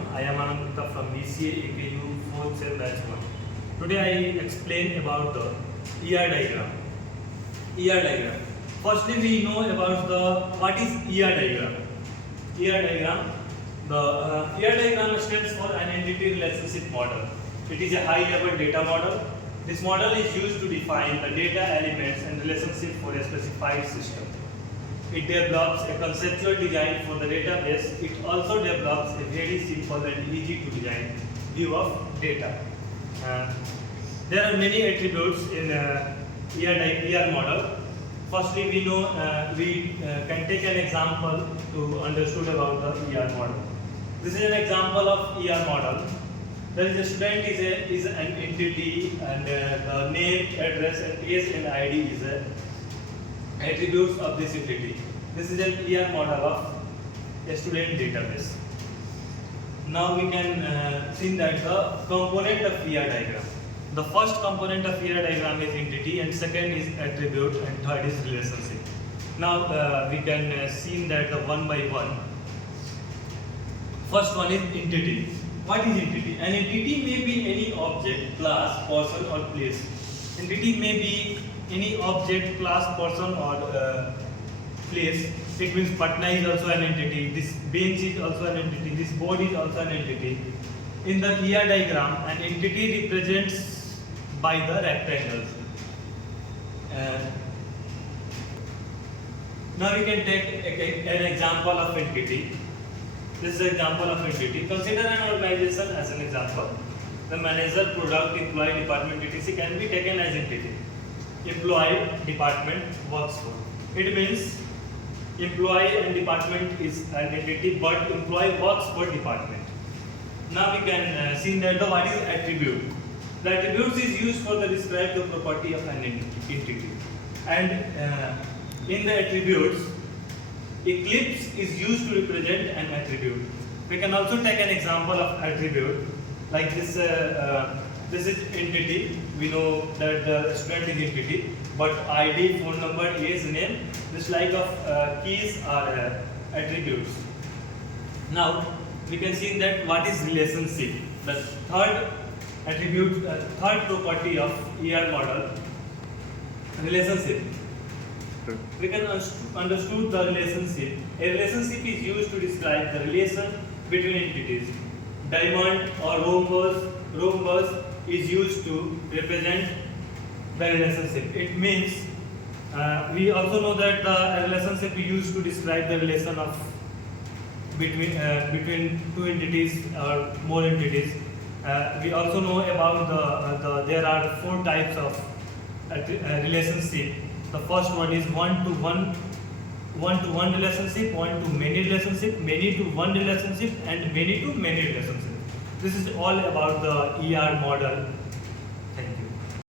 everyone. I am Aanand from BCA AKU 4th Sem Batch 1. Today I explain about the ER diagram. ER diagram. Firstly, we know about the what is ER diagram. ER diagram. The ER diagram stands for an entity relationship model. It is a high-level data model. This model is used to define the data elements and relationship for a specified system. It develops a conceptual design for the database. It also develops a very simple and easy to design view of data. There are many attributes in ER model. Firstly, we know we can take an example to understood about the ER model. This is an example of ER model. There is a student is an entity, and the name, address, and age and ID is a attributes of this entity. This is an ER model of a student database. Now we can see that the component of ER diagram. The first component of ER diagram is entity, and second is attribute, and third is relationship. Now we can see that the one by one. First one is entity. What is entity? An entity may be any object, class, person, or place. Entity may be any object, class, person, or place. It means Patna is also an entity. This bench is also an entity. This board is also an entity. In the ER diagram, an entity represents by the rectangles. Now we can take an example of entity. This is an example of entity. Consider an organization as an example. The manager, product, employee, department, etc. can be taken as entity. Employee, department, works for. It means employee and department is an entity, but employee works for department. Now we can see that what is attribute. The attributes is used for the describe the property of an entity. And in the attributes, eclipse is used to represent an attribute. We can also take an example of attribute like this. This is entity. We know that the student is entity, but ID, phone number, age, name, this like of keys are attributes. Now we can see that what is relationship. The third attribute, third property of ER model, relationship. We can understood the relationship. A relationship is used to describe the relation between entities. Diamond or rhombus is used to represent the relationship. It means we also know that the relationship is used to describe the relation of between two entities or more entities. We also know about there are four types of relationship. The first one is one-to-one relationship, one-to-many relationship, many-to-one relationship, and many-to-many relationship. This is all about the ER model